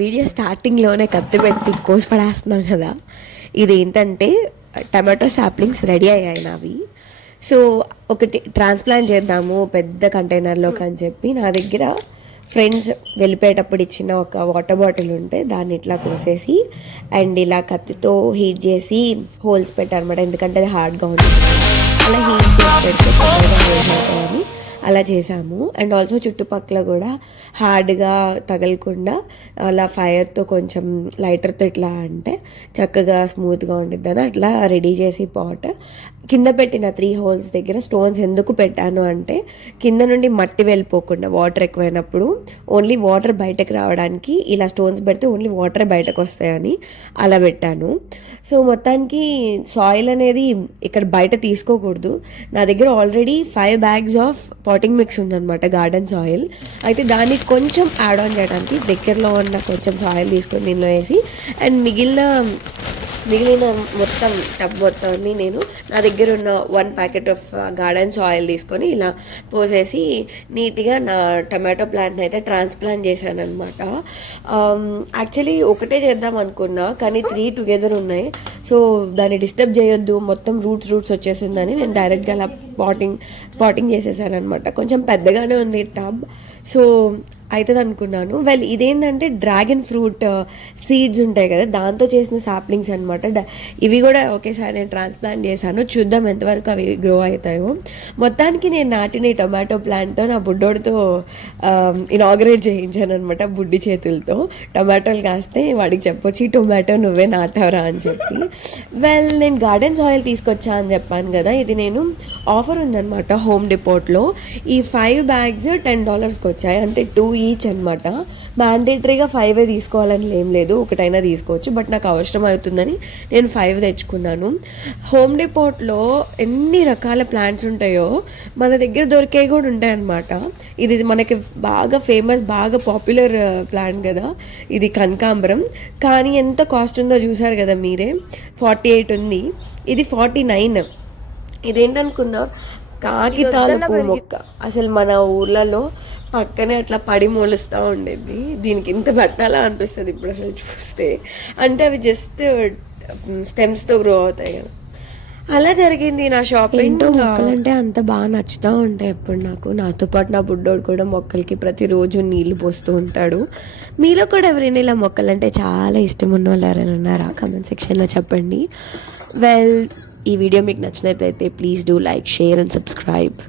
Video స్టార్టింగ్లోనే కత్తి పెట్టి కోసి పడేస్తున్నాం కదా, ఇదేంటంటే టమాటో సాప్లింగ్స్ రెడీ అయ్యాయి నావి. సో ఒకటి ట్రాన్స్ప్లాంట్ చేద్దాము పెద్ద కంటైనర్లోకి అని చెప్పి నా దగ్గర ఫ్రెండ్స్ వెళ్ళిపోయేటప్పుడు ఇచ్చిన ఒక వాటర్ బాటిల్ ఉంటే దాన్ని ఇట్లా కోసేసి అండ్ ఇలా కత్తితో హీట్ చేసి హోల్స్ పెట్టారనమాట, ఎందుకంటే అది హార్డ్గా ఉంటుంది. అలా హీట్ చేసి పెడితే తొందరగా హోల్స్ అవుతాయని అలా చేసాము. అండ్ ఆల్సో చుట్టుపక్కల కూడా హార్డ్గా తగలకుండా అలా ఫైర్తో కొంచెం లైటర్తో ఇట్లా అంటే చక్కగా స్మూత్గా ఉండిద్దని అట్లా రెడీ చేసి పాట్ కింద పెట్టిన 3 హోల్స్ దగ్గర స్టోన్స్ ఎందుకు పెట్టాను అంటే కింద నుండి మట్టి వెళ్ళిపోకుండా వాటర్ ఎక్కువైనప్పుడు ఓన్లీ వాటర్ బయటకు రావడానికి ఇలా స్టోన్స్ పెడితే ఓన్లీ వాటర్ బయటకు వస్తాయని అలా పెట్టాను. సో మొత్తానికి సాయిల్ అనేది ఇక్కడ బయట తీసుకోకూడదు. నా దగ్గర already 5 bags of potting mix ఉందన్నమాట, గార్డెన్ సాయిల్. అయితే దాన్ని కొంచెం యాడ్ ఆన్ చేయడానికి దగ్గరలో ఉన్న కొంచెం సాయిల్ తీసుకొని దీనిలో వేసి అండ్ మిగిలిన మొత్తం టబ్ మొత్తాన్ని నేను నా దగ్గర ఉన్న 1 packet ఆఫ్ గార్డెన్ సాయిల్ తీసుకొని ఇలా పోసేసి నీట్గా నా టమాటో ప్లాంట్ని అయితే ట్రాన్స్ప్లాంట్ చేశాను అనమాట. యాక్చువల్లీ ఒకటే చేద్దాం అనుకున్నా కానీ 3 టుగెదర్ ఉన్నాయి. సో దాన్ని డిస్టర్బ్ చేయొద్దు, మొత్తం రూట్స్ వచ్చేసిందని నేను డైరెక్ట్గా అలా పాటింగ్ చేసేసాను అనమాట. కొంచెం పెద్దగానే ఉంది టబ్, సో అవుతుంది అనుకున్నాను. ఇదేంటంటే డ్రాగన్ ఫ్రూట్ సీడ్స్ ఉంటాయి కదా, దాంతో చేసిన సాప్లింగ్స్ అనమాట. ఇవి కూడా ఒకేసారి నేను ట్రాన్స్ప్లాంట్ చేశాను, చూద్దాం ఎంతవరకు అవి గ్రో అవుతాయో. మొత్తానికి నేను నాటిన ఈ టొమాటో ప్లాంట్తో నా బుడ్డోడితో ఇనాగరేట్ చేయించాను అనమాట, బుడ్డి చేతులతో. టొమాటోలు కాస్తే వాడికి చెప్పొచ్చు ఈ టొమాటో నువ్వే నాటావరా అని చెప్పి. నేను గార్డెన్ సాయిల్ తీసుకొచ్చా అని చెప్పాను కదా, ఇది నేను ఆఫర్ ఉందన్నమాట హోమ్ డిపోట్లో. ఈ 5 bags $10కి వచ్చాయి, అంటే 2 each అనమాట. మ్యాండేటరీగా 5 తీసుకోవాలని ఏం లేదు, ఒకటైనా తీసుకోవచ్చు, బట్ నాకు అవసరం అవుతుందని నేను 5 తెచ్చుకున్నాను. హోమ్ డిపోట్లో ఎన్ని రకాల ప్లాంట్స్ ఉంటాయో మన దగ్గర దొరికేవి కూడా ఉంటాయి అన్నమాట. ఇది మనకి బాగా ఫేమస్, బాగా పాపులర్ ప్లాంట్ కదా ఇది, కనకాంబరం. కానీ ఎంత కాస్ట్ ఉందో చూసారు కదా మీరే, 48 ఉంది, ఇది 49. ఇదేంటనుకున్నారు, కాగితాలకు మొక్క. అసలు మన ఊర్లలో పక్కనే అట్లా పడి మొలుస్తూ ఉండేది, దీనికి ఇంత పెట్టాలా అనిపిస్తుంది ఇప్పుడు అసలు చూస్తే. అంటే అవి జస్ట్ స్టెమ్స్తో గ్రో అవుతాయి కదా, అలా జరిగింది నా షాపింగ్. మొక్కలంటే అంత బాగా నచ్చుతూ ఉంటాయి ఎప్పుడు నాకు. నాతో పాటు నా బుడ్డోడు కూడా మొక్కలకి ప్రతిరోజు నీళ్లు పోస్తూ ఉంటాడు. మీలో కూడా ఎవరైనా ఇలా మొక్కలంటే చాలా ఇష్టం ఉన్న వాళ్ళు ఎవరైనా ఉన్నారా? కామెంట్ సెక్షన్లో చెప్పండి. ఈ వీడియో మీకు నచ్చినట్లయితే please do like, share and subscribe.